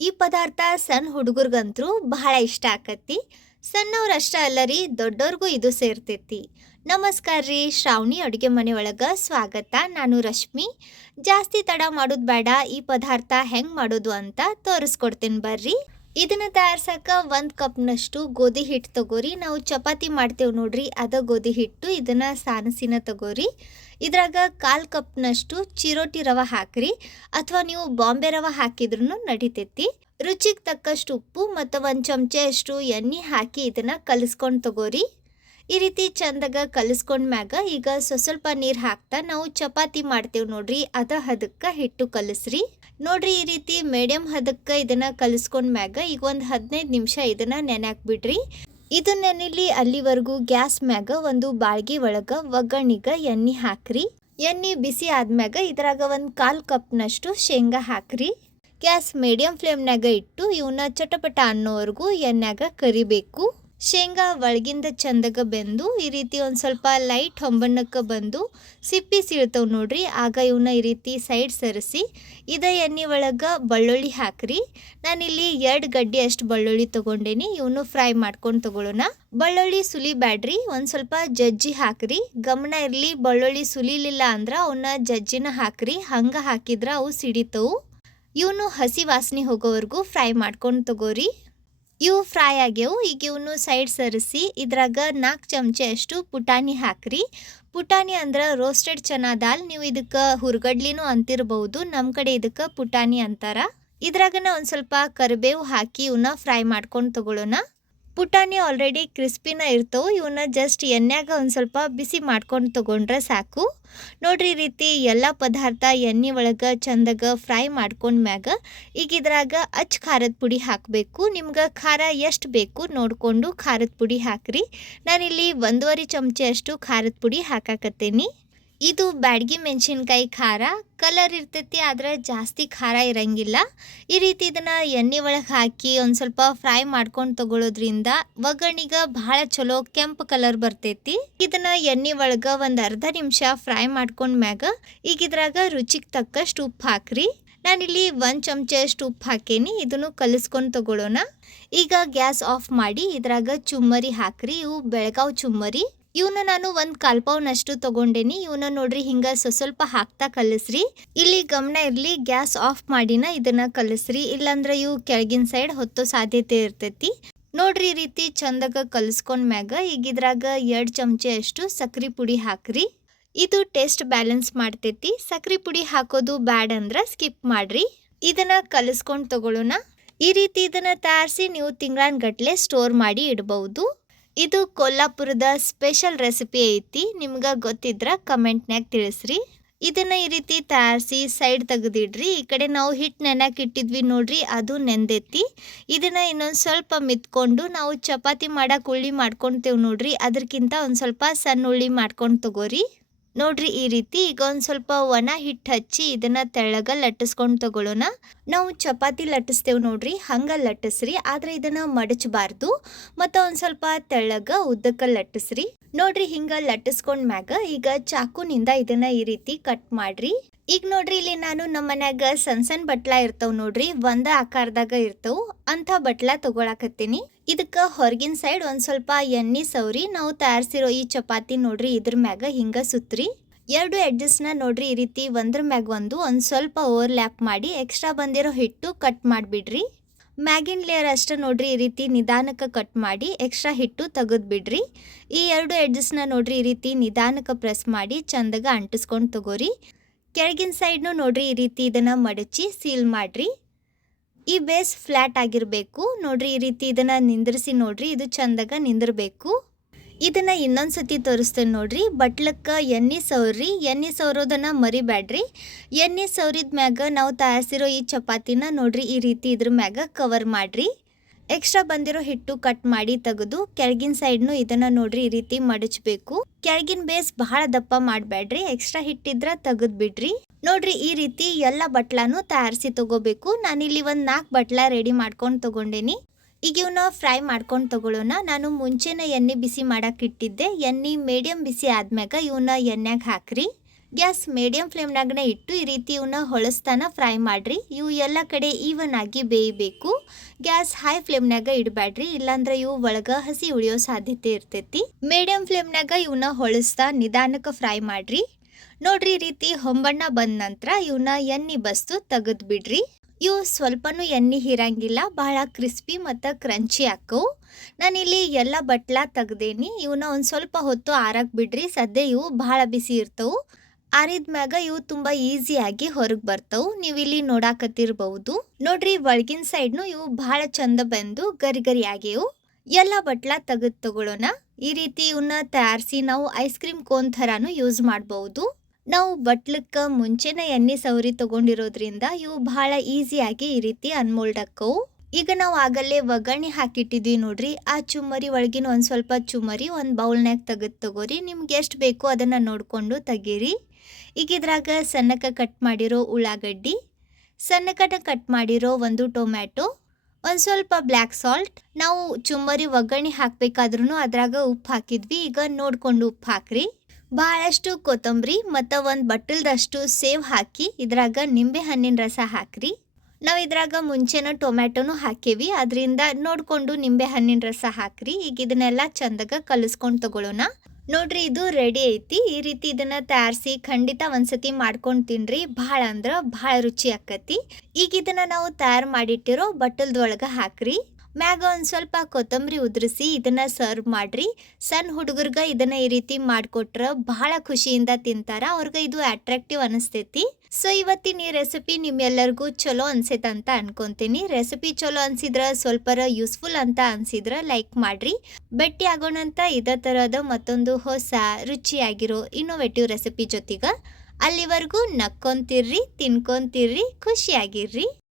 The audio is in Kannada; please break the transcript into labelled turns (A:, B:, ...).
A: ಈ ಪದಾರ್ಥ ಸಣ್ಣ ಹುಡುಗರ್ಗಂತೂ ಬಹಳ ಇಷ್ಟ ಆಕತಿ ಸಣ್ಣವ್ರು ಅಷ್ಟೇ ಅಲ್ಲ ರೀ ದೊಡ್ಡವ್ರಿಗೂ ಇದು ಸೇರ್ತೈತಿ. ನಮಸ್ಕಾರ ರೀ, ಶ್ರಾವಣಿ ಅಡುಗೆ ಮನೆ ಒಳಗೆ ಸ್ವಾಗತ. ನಾನು ರಶ್ಮಿ. ಜಾಸ್ತಿ ತಡ ಮಾಡೋದು ಬೇಡ ಈ ಪದಾರ್ಥ ಹೆಂಗೆ ಮಾಡೋದು ಅಂತ ತೋರಿಸ್ಕೊಡ್ತೀನಿ ಬರ್ರಿ. ಇದನ್ನ ತಯಾರ್ಸಕ್ಕೆ ಒಂದು ಕಪ್ನಷ್ಟು ಗೋಧಿ ಹಿಟ್ಟು ತಗೋರಿ. ನಾವು ಚಪಾತಿ ಮಾಡ್ತೇವೆ ನೋಡ್ರಿ, ಅದ ಗೋಧಿ ಹಿಟ್ಟು, ಇದನ್ನು ಸಾನಸಿನ ತಗೋರಿ. ಇದ್ರಾಗ ಕಾಲು ಕಪ್ನಷ್ಟು ಚಿರೋಟಿ ರವೆ ಹಾಕ್ರಿ, ಅಥವಾ ನೀವು ಬಾಂಬೆ ರವೆ ಹಾಕಿದ್ರೂ ನಡಿತೈತಿ. ರುಚಿಗೆ ತಕ್ಕಷ್ಟು ಉಪ್ಪು ಮತ್ತು ಒಂದು ಚಮಚೆಯಷ್ಟು ಎಣ್ಣೆ ಹಾಕಿ ಇದನ್ನು ಕಲಿಸ್ಕೊಂಡು ತಗೋರಿ. ಈ ರೀತಿ ಚಂದಾಗ ಕಲಿಸ್ಕೊಂಡ ಮ್ಯಾಗ ಈಗ ಸ್ವಸ್ವಲ್ಪ ನೀರು ಹಾಕ್ತಾ ನಾವು ಚಪಾತಿ ಮಾಡ್ತೇವೆ ನೋಡ್ರಿ, ಅದ ಹದಕ್ಕೆ ಹಿಟ್ಟು ಕಲಿಸ್ರಿ. ನೋಡ್ರಿ ಈ ರೀತಿ ಮೀಡಿಯಂ ಹದಕ್ಕೆ ಇದನ್ನ ಕಲಿಸ್ಕೊಂಡ್ಮ್ಯಾಗ ಈಗ ಒಂದು ಹದಿನೈದು ನಿಮಿಷ ಇದನ್ನ ನೆನೆ ಬಿಡ್ರಿ. ಇದು ನೆನಿಲಿ ಅಲ್ಲಿವರೆಗೂ ಗ್ಯಾಸ್ ಮ್ಯಾಗ ಒಂದು ಬಾಳ್ಗಿ ಒಳಗೆ ಒಗ್ಗಣಿಗ ಎಣ್ಣೆ ಹಾಕ್ರಿ. ಎಣ್ಣೆ ಬಿಸಿ ಆದ್ಮ್ಯಾಗ ಇದ್ರಾಗ ಒಂದು ಕಾಲು ಕಪ್ನಷ್ಟು ಶೇಂಗಾ ಹಾಕ್ರಿ. ಗ್ಯಾಸ್ ಮೀಡಿಯಂ ಫ್ಲೇಮ್ನಾಗ ಇಟ್ಟು ಇವನ್ನ ಚಟಪಟ ಅನ್ನೋವರೆಗೂ ಎಣ್ಣೆಗ ಕರಿಬೇಕು. ಶೇಂಗಾ ಒಳಗಿಂದ ಚಂದಗ ಬೆಂದು, ಈ ರೀತಿ ಒಂದು ಸ್ವಲ್ಪ ಲೈಟ್ ಹೊಂಬಣ್ಣಕ್ಕೆ ಬಂದು ಸಿಪ್ಪಿ ಸೀಳ್ತವೆ ನೋಡ್ರಿ. ಆಗ ಇವನ್ನ ಈ ರೀತಿ ಸೈಡ್ ಸರಿಸಿ, ಇದ ಎಣ್ಣೆ ಒಳಗೆ ಬಳ್ಳುಳ್ಳಿ ಹಾಕ್ರಿ. ನಾನಿಲ್ಲಿ ಎರಡು ಗಡ್ಡೆ ಅಷ್ಟು ಬಳ್ಳುಳ್ಳಿ ತಗೊಂಡೇನಿ, ಇವನು ಫ್ರೈ ಮಾಡ್ಕೊಂಡು ತಗೊಳ್ಳೋಣ ಬಳ್ಳುಳ್ಳಿ ಸುಲಿ ಬ್ಯಾಡ್ರಿ, ಒಂದು ಸ್ವಲ್ಪ ಜಜ್ಜಿ ಹಾಕ್ರಿ. ಗಮನ ಇರಲಿ, ಬಳ್ಳುಳ್ಳಿ ಸುಲಿಲಿಲ್ಲ ಅಂದ್ರೆ ಅವನ್ನ ಜಜ್ಜಿನ ಹಾಕ್ರಿ. ಹಂಗೆ ಹಾಕಿದ್ರೆ ಅವು ಸಿಡಿತವು. ಇವನು ಹಸಿ ವಾಸನೆ ಹೋಗೋವರೆಗೂ ಫ್ರೈ ಮಾಡ್ಕೊಂಡು ತಗೋರಿ. ಇವು ಫ್ರೈ ಆಗ್ಯವು. ಈಗ ಇವನು ಸೈಡ್ ಸರಿಸಿ, ಇದ್ರಾಗ ನಾಲ್ಕು ಚಮಚೆ ಅಷ್ಟು ಪುಟಾಣಿ ಹಾಕ್ರಿ. ಪುಟಾಣಿ ಅಂದ್ರೆ ರೋಸ್ಟೆಡ್ ಚನಾ ದಾಲ್. ನೀವು ಇದಕ್ಕೆ ಹುರ್ಗಡ್ಲಿನೂ ಅಂತಿರ್ಬೋದು. ನಮ್ಮ ಕಡೆ ಇದಕ್ಕೆ ಪುಟಾಣಿ ಅಂತಾರ. ಇದ್ರಾಗನ ಒಂದು ಸ್ವಲ್ಪ ಕರಿಬೇವು ಹಾಕಿ ಇವನ್ನ ಫ್ರೈ ಮಾಡ್ಕೊಂಡು ತಗೊಳ್ಳೋಣ ಪುಟಾಣಿ ಆಲ್ರೆಡಿ ಕ್ರಿಸ್ಪಿನ ಇರ್ತವೆ ಇವನ್ನ ಜಸ್ಟ್ ಎಣ್ಣೆಗೆ ಒಂದು ಸ್ವಲ್ಪ ಬಿಸಿ ಮಾಡ್ಕೊಂಡು ತಗೊಂಡ್ರೆ ಸಾಕು. ನೋಡ್ರಿ ರೀತಿ ಎಲ್ಲ ಪದಾರ್ಥ ಎಣ್ಣೆ ಒಳಗೆ, ಚಂದಾಗ ಫ್ರೈ ಮಾಡ್ಕೊಂಡ ಮ್ಯಾಗ ಈಗ ಇದ್ರಾಗ ಅಚ್ ಖಾರದ ಪುಡಿ ಹಾಕಬೇಕು. ನಿಮ್ಗೆ ಖಾರ ಎಷ್ಟು ಬೇಕು ನೋಡಿಕೊಂಡು ಖಾರದ ಪುಡಿ ಹಾಕ್ರಿ. ನಾನಿಲ್ಲಿ ಒಂದೂವರೆ ಚಮಚ ಅಷ್ಟು ಖಾರದ ಪುಡಿ ಹಾಕಾಕತ್ತೇನಿ. ಇದು ಬ್ಯಾಡ್ಗಿ ಮೆಣಸಿನ್ಕಾಯಿ ಖಾರ ಕಲರ್ ಇರ್ತೈತಿ, ಆದ್ರೆ ಜಾಸ್ತಿ ಖಾರ ಇರಂಗಿಲ್ಲ. ಈ ರೀತಿ ಇದನ್ನು ಎಣ್ಣೆ ಒಳಗೆ ಹಾಕಿ ಒಂದು ಸ್ವಲ್ಪ ಫ್ರೈ ಮಾಡ್ಕೊಂಡು ತಗೊಳ್ಳೋದ್ರಿಂದ ಒಗ್ಗಣಿಗೆ ಬಹಳ ಚಲೋ ಕೆಂಪು ಕಲರ್ ಬರ್ತೈತಿ. ಇದನ್ನ ಎಣ್ಣೆ ಒಳಗೆ ಒಂದು ಅರ್ಧ ನಿಮಿಷ ಫ್ರೈ ಮಾಡ್ಕೊಂಡ್ ಮ್ಯಾಗ ಈಗ ಇದ್ರಾಗ ರುಚಿಗೆ ತಕ್ಕಷ್ಟು ಉಪ್ಪು ಹಾಕ್ರಿ. ನಾನಿಲ್ಲಿ ಒಂದು ಚಮಚಷ್ಟು ಉಪ್ಪು ಹಾಕೇನಿ, ಇದನ್ನು ಕಲಿಸ್ಕೊಂಡು ತಗೊಳ್ಳೋಣ ಈಗ ಗ್ಯಾಸ್ ಆಫ್ ಮಾಡಿ ಇದ್ರಾಗ ಚುಮ್ಮರಿ ಹಾಕ್ರಿ, ಇವು ಬೆಳಗಾವ್ ಚುಮ್ಮರಿ. ಇವನ್ನ ನಾನು ಒಂದು ಕಲ್ಪವನಷ್ಟು ತಗೊಂಡೇನಿ. ಇವನ್ನ ನೋಡ್ರಿ ಹಿಂಗ ಸ್ವಲ್ಪ ಹಾಕ್ತಾ ಕಲಸ್ರಿ. ಇಲ್ಲಿ ಗಮನ ಇರ್ಲಿ, ಗ್ಯಾಸ್ ಆಫ್ ಮಾಡಿನ ಇದನ್ನ ಕಲಸ್ರಿ. ಇಲ್ಲಾಂದ್ರೆ ಇವು ಕೆಳಗಿನ ಸೈಡ್ ಹೊತ್ತೋ ಸಾಧ್ಯತೆ ಇರ್ತೈತಿ. ನೋಡ್ರಿ ಈ ರೀತಿ ಚಂದಾಗ ಕಲಿಸ್ಕೊಂಡ್ ಮ್ಯಾಗ ಈಗ ಇದ್ರಾಗ ಎರಡು ಚಮಚೆ ಅಷ್ಟು ಸಕ್ರಿ ಪುಡಿ ಹಾಕ್ರಿ. ಇದು ಟೇಸ್ಟ್ ಬ್ಯಾಲೆನ್ಸ್ ಮಾಡ್ತೈತಿ. ಸಕ್ರಿ ಪುಡಿ ಹಾಕೋದು ಬ್ಯಾಡ್ ಅಂದ್ರ ಸ್ಕಿಪ್ ಮಾಡ್ರಿ. ಇದನ್ನ ಕಲಿಸ್ಕೊಂಡು ತಗೊಳ್ಳೋಣ ಈ ರೀತಿ ಇದನ್ನ ತಯಾರಿಸಿ ನೀವು ತಿಂಗಳನ್ ಗಟ್ಲೆ ಸ್ಟೋರ್ ಮಾಡಿ ಇಡಬಹುದು ಇದು ಕೊಲ್ಲಾಪುರದ ಸ್ಪೆಷಲ್ ರೆಸಿಪಿ ಐತಿ, ನಿಮ್ಗೆ ಗೊತ್ತಿದ್ರೆ ಕಮೆಂಟ್ನ್ಯಾಗ ತಿಳಿಸ್ರಿ. ಇದನ್ನ ಈ ರೀತಿ ತಯಾರಿಸಿ ಸೈಡ್ ತೆಗೆದಿಡ್ರಿ, ಈ ಕಡೆ ನಾವು ಹಿಟ್ಟು ನೆನಕ್ಕೆ ಇಟ್ಟಿದ್ವಿ ನೋಡ್ರಿ, ಅದು ನೆಂದೈತಿ. ಇದನ್ನ ಇನ್ನೊಂದು ಸ್ವಲ್ಪ ಮಿತ್ಕೊಂಡು ನಾವು ಚಪಾತಿ ಮಾಡಕ್ಕೆ ಉಳ್ಳಿ ಮಾಡ್ಕೊತೇವೆ ನೋಡ್ರಿ ಅದಕ್ಕಿಂತ ಒಂದು ಸ್ವಲ್ಪ ಸಣ್ಣ ಉಳ್ಳಿ ಮಾಡ್ಕೊಂಡು ತಗೋರಿ. ನೋಡ್ರಿ ಈ ರೀತಿ ಈಗ ಒಂದು ಸ್ವಲ್ಪ ಒಣ ಹಿಟ್ಟು ಹಚ್ಚಿ ಇದನ್ನ ತೆಳ್ಳಗ ಲಟ್ಟಿಸ್ಕೊಂಡು ತಗೊಳ್ಳೋಣ ನಾವು ಚಪಾತಿ ಲಟ್ಟಿಸ್ತೇವೆ ನೋಡ್ರಿ ಹಂಗ ಲಟ್ಟಿಸ್ರಿ, ಆದ್ರೆ ಇದನ್ನ ಮಡಚಬಾರ್ದು. ಮತ್ತು ಒಂದು ಸ್ವಲ್ಪ ತೆಳ್ಳಗ ಉದ್ದಕ್ಕ ಲಟ್ಟಿಸ್ರಿ. ನೋಡ್ರಿ ಹಿಂಗ ಲಟ್ಟಿಸ್ಕೊಂಡ್ ಮ್ಯಾಗ ಈಗ ಚಾಕುನಿಂದ ಇದನ್ನ ಈ ರೀತಿ ಕಟ್ ಮಾಡ್ರಿ. ಈಗ ನೋಡ್ರಿ ಇಲ್ಲಿ ನಾನು ನಮ್ಮ ಮನ್ಯಾಗ ಸಣ್ಣ ಸಣ್ಣ ಬಟ್ಲಾ ಇರ್ತಾವ ನೋಡ್ರಿ, ಒಂದ ಆಕಾರದಾಗ ಇರ್ತಾವ. ಅಂತ ಬಟ್ಲ ತಗೊಳಕತ್ತೀನಿ. ಇದಕ್ಕ ಹೊರಗಿನ ಸೈಡ್ ಒಂದು ಸ್ವಲ್ಪ ಎಣ್ಣೆ ಸೌರಿ ನಾವು ತಯಾರಿಸಿರೋ ಈ ಚಪಾತಿ ನೋಡ್ರಿ ಇದ್ರ ಮ್ಯಾಗ ಹಿಂಗೆ ಸುತ್ರಿ. ಎರಡು ಎಡ್ಜಸ್ನ ನೋಡ್ರಿ ಈ ರೀತಿ ಒಂದ್ರ ಮ್ಯಾಗ ಒಂದು ಒಂದು ಸ್ವಲ್ಪ ಓವರ್ಲ್ಯಾಪ್ ಮಾಡಿ ಎಕ್ಸ್ಟ್ರಾ ಬಂದಿರೋ ಹಿಟ್ಟು ಕಟ್ ಮಾಡಿಬಿಡ್ರಿ. ಮ್ಯಾಗಿನ್ ಲೇಯರ್ ಅಷ್ಟೇ ನೋಡ್ರಿ ಈ ರೀತಿ ನಿಧಾನಕ್ಕೆ ಕಟ್ ಮಾಡಿ ಎಕ್ಸ್ಟ್ರಾ ಹಿಟ್ಟು ತೆಗೆದು ಬಿಡ್ರಿ. ಈ ಎರಡು ಎಡ್ಜಸ್ನ ನೋಡ್ರಿ ಈ ರೀತಿ ನಿಧಾನಕ್ಕೆ ಪ್ರೆಸ್ ಮಾಡಿ ಚಂದಗ ಅಂಟಿಸ್ಕೊಂಡು ತಗೋರಿ. ಕೆಳಗಿನ ಸೈಡ್ನು ನೋಡ್ರಿ ಈ ರೀತಿ ಇದನ್ನು ಮಡಚಿ ಸೀಲ್ ಮಾಡ್ರಿ. ಈ ಬೇಸ್ ಫ್ಲ್ಯಾಟ್ ಆಗಿರಬೇಕು. ನೋಡ್ರಿ, ಈ ರೀತಿ ಇದನ್ನ ನಿಂದ್ರಿಸಿ ನೋಡ್ರಿ, ಇದು ಚಂದಾಗ ನಿಂದಿರಬೇಕು. ಇದನ್ನ ಇನ್ನೊಂದು ಸತಿ ತೋರಿಸ್ತೇನೆ ನೋಡ್ರಿ. ಬಟ್ಲಕ್ಕ ಎಣ್ಣೆ ಸೌರಿ ಎಣ್ಣೆ ಸೌರೋದನ್ನ ಮರಿಬೇಡ್ರಿ ಎಣ್ಣೆ ಸೌರಿದ ಮ್ಯಾಗ ನಾವು ತಯಾರಿಸಿರೋ ಈ ಚಪಾತಿನ ನೋಡ್ರಿ, ಈ ರೀತಿ ಇದ್ರ ಮ್ಯಾಗ ಕವರ್ ಮಾಡ್ರಿ. ಎಕ್ಸ್ಟ್ರಾ ಬಂದಿರೋ ಹಿಟ್ಟು ಕಟ್ ಮಾಡಿ ತೆಗೆದು ಕೆಳಗಿನ ಸೈಡ್ನು ಇದನ್ನ ನೋಡ್ರಿ ಈ ರೀತಿ ಮಡಚಬೇಕು. ಕೆಳಗಿನ ಬೇಸ್ ಬಹಳ ದಪ್ಪ ಮಾಡಬೇಡ್ರಿ. ಎಕ್ಸ್ಟ್ರಾ ಹಿಟ್ಟಿದ್ರ ತೆಗೆದ್ ಬಿಡ್ರಿ ನೋಡ್ರಿ ಈ ರೀತಿ ಎಲ್ಲ ಬಟ್ಲಾನು ತಯಾರಿಸಿ ತಗೋಬೇಕು. ನಾನಿಲ್ಲಿ ಒಂದು ನಾಲ್ಕು ಬಟ್ಲ ರೆಡಿ ಮಾಡ್ಕೊಂಡು ತಗೊಂಡೇನಿ. ಈಗ ಇವನ್ನ ಫ್ರೈ ಮಾಡ್ಕೊಂಡು ತಗೊಳ್ಳೋಣ ನಾನು ಮುಂಚೆನೇ ಎಣ್ಣೆ ಬಿಸಿ ಮಾಡಕ್ಕೆ ಇಟ್ಟಿದ್ದೆ. ಎಣ್ಣೆ ಮೀಡಿಯಂ ಬಿಸಿ ಆದ್ಮ್ಯಾಗ ಇವನ್ನ ಎಣ್ಣೆಗೆ ಹಾಕ್ರಿ. ಗ್ಯಾಸ್ ಮೀಡಿಯಂ ಫ್ಲೇಮ್ನಾಗನೆ ಇಟ್ಟು ಈ ರೀತಿ ಇವನ್ನ ಹೊಳಸ್ತಾನ ಫ್ರೈ ಮಾಡ್ರಿ. ಇವು ಎಲ್ಲ ಕಡೆ ಈವನ್ ಆಗಿ ಬೇಯಬೇಕು. ಗ್ಯಾಸ್ ಹೈ ಫ್ಲೇಮ್ನಾಗ ಇಡಬೇಡ್ರಿ ಇಲ್ಲಾಂದ್ರೆ ಇವು ಒಳಗ ಹಸಿ ಉಳಿಯೋ ಸಾಧ್ಯತೆ ಇರ್ತೈತಿ. ಮೀಡಿಯಂ ಫ್ಲೇಮ್ನಾಗ ಇವನ್ನ ಹೊಳಸ್ತಾ ನಿಧಾನಕ್ಕೆ ಫ್ರೈ ಮಾಡ್ರಿ. ನೋಡ್ರಿ ಈ ರೀತಿ ಹೊಂಬಣ್ಣ ಬಂದ ನಂತರ ಇವನ್ನ ಎಣ್ಣೆ ಬಸ್ತು ತೆಗೆದು ಬಿಡ್ರಿ. ಇವು ಸ್ವಲ್ಪನೂ ಎಣ್ಣೆ ಹೀರಂಗಿಲ್ಲ. ಬಹಳ ಕ್ರಿಸ್ಪಿ ಮತ್ತು ಕ್ರಂಚಿ ಹಾಕವು ನಾನಿಲ್ಲಿ ಎಲ್ಲ ಬಟ್ಲ ತೆಗ್ದೇನಿ. ಇವನ್ನ ಒಂದು ಸ್ವಲ್ಪ ಹೊತ್ತು ಆರಕ್ಕೆ ಬಿಡ್ರಿ. ಸದ್ಯ ಇವು ಬಹಳ ಬಿಸಿ ಇರ್ತವು. ಆರಿದ ಮ್ಯಾಗ ಇವು ತುಂಬ ಆಗಿ ಹೊರಗೆ ಬರ್ತವು. ನೀವು ಇಲ್ಲಿ ನೋಡಾಕತ್ತಿರ್ಬಹುದು ನೋಡ್ರಿ ಒಳಗಿನ ಸೈಡ್ನು ಇವು ಬಹಳ ಚಂದ ಬಂದು ಗರಿ ಗರಿ ಆಗಿವು ಎಲ್ಲ ಬಟ್ಲ ತೆಗೆದು ತಗೊಳ್ಳೋಣ ಈ ರೀತಿ ಇವನ್ನ ತಯಾರಿಸಿ ನಾವು ಐಸ್ ಕ್ರೀಮ್ ಕೋನ್ ಥರನೂ ಯೂಸ್ ಮಾಡಬಹುದು ನಾವು ಬಟ್ಲಕ್ಕ ಮುಂಚೆನೆ ಎಣ್ಣೆ ಸವರಿ ತಗೊಂಡಿರೋದ್ರಿಂದ ಇವು ಬಹಳ ಈಸಿಯಾಗಿ ಈ ರೀತಿ ಅನ್ಮೋಲ್ಡ್ ಆಕ್ಕವು. ಈಗ ನಾವು ಆಗಲ್ಲೇ ಒಗ್ಗರಣೆ ಹಾಕಿಟ್ಟಿದ್ದೀವಿ ನೋಡ್ರಿ. ಆ ಚುಮ್ಮರಿ ಒಳಗಿನ ಒಂದು ಸ್ವಲ್ಪ ಚುಮ್ಮರಿ, ಒಂದು ಬೌಲ್ನಾಗ ತೆಗೆದು ತಗೋರಿ. ನಿಮ್ಗೆ ಎಷ್ಟು ಬೇಕೋ ಅದನ್ನು ನೋಡಿಕೊಂಡು ತೆಗೀರಿ. ಈಗ ಇದ್ರಾಗ ಸಣ್ಣಕ ಕಟ್ ಮಾಡಿರೋ ಉಳ್ಳಾಗಡ್ಡಿ ಸಣ್ಣಕಟ ಕಟ್ ಮಾಡಿರೋ ಒಂದು ಟೊಮ್ಯಾಟೊ, ಒಂದು ಸ್ವಲ್ಪ ಬ್ಲ್ಯಾಕ್ ಸಾಲ್ಟ್. ನಾವು ಚುಮ್ಮರಿ ಒಗ್ಗರಣೆ ಹಾಕಬೇಕಾದ್ರೂ ಅದ್ರಾಗ ಉಪ್ಪು ಹಾಕಿದ್ವಿ. ಈಗ ನೋಡಿಕೊಂಡು ಉಪ್ಪು ಹಾಕ್ರಿ. ಬಹಳಷ್ಟು ಕೊತ್ತಂಬರಿ ಮತ್ತು ಒಂದು ಬಟ್ಟಲ್ದಷ್ಟು ಸೇವ್ ಹಾಕಿ ಇದ್ರಾಗ ನಿಂಬೆ ಹಣ್ಣಿನ ರಸ ಹಾಕ್ರಿ. ನಾವು ಇದ್ರಾಗ ಮುಂಚೆನ ಟೊಮ್ಯಾಟೊನು ಹಾಕೇವಿ. ಅದರಿಂದ ನೋಡಿಕೊಂಡು ನಿಂಬೆ ಹಣ್ಣಿನ ರಸ ಹಾಕ್ರಿ. ಈಗ ಇದನ್ನೆಲ್ಲ ಚಂದಾಗ ಕಲಿಸ್ಕೊಂಡು ತಗೊಳ್ಳೋಣ ನೋಡ್ರಿ ಇದು ರೆಡಿ ಐತಿ. ಈ ರೀತಿ ಇದನ್ನ ತಯಾರಿಸಿ ಖಂಡಿತ ಒಂದ್ಸತಿ ಮಾಡ್ಕೊಂಡು ತಿನ್ರಿ. ಭಾಳ ಅಂದ್ರ ಭಾಳ ರುಚಿ ಆಕತಿ. ಈಗ ಇದನ್ನ ನಾವು ತಯಾರು ಮಾಡಿಟ್ಟಿರೋ ಬಟ್ಟಲ್ದೊಳಗೆ ಹಾಕ್ರಿ. ಮ್ಯಾಗ ಒಂದು ಸ್ವಲ್ಪ ಕೊತ್ತಂಬರಿ ಉದುರಿಸಿ ಇದನ್ನು ಸರ್ವ್ ಮಾಡಿರಿ. ಸಣ್ಣ ಹುಡುಗರ್ಗೆ ಇದನ್ನು ಈ ರೀತಿ ಮಾಡಿಕೊಟ್ರೆ ಬಹಳ ಖುಷಿಯಿಂದ ತಿಂತಾರ, ಅವ್ರಿಗೆ ಇದು ಅಟ್ರಾಕ್ಟಿವ್ ಅನಿಸ್ತೈತಿ. ಸೊ ಇವತ್ತಿನ ಈ ರೆಸಿಪಿ ನಿಮ್ಮೆಲ್ಲರಿಗೂ ಚಲೋ ಅನ್ಸೈತೆ ಅಂತ ಅನ್ಕೊಂತೀನಿ. ರೆಸಿಪಿ ಚಲೋ ಅನ್ಸಿದ್ರ ಸ್ವಲ್ಪರ ಯೂಸ್ಫುಲ್ ಅಂತ ಅನ್ಸಿದ್ರ ಲೈಕ್ ಮಾಡ್ರಿ. ಭೇಟಿ ಆಗೋಣಂತ ಇದೇ ಥರದ ಮತ್ತೊಂದು ಹೊಸ ರುಚಿಯಾಗಿರೋ ಇನ್ನೋವೇಟಿವ್ ರೆಸಿಪಿ ಜೊತೆಗೆ ಅಲ್ಲಿವರೆಗೂ ನಕ್ಕೊಂತಿರ್ರಿ, ತಿನ್ಕೊಂತಿರ್ರಿ, ಖುಷಿಯಾಗಿರ್ರಿ.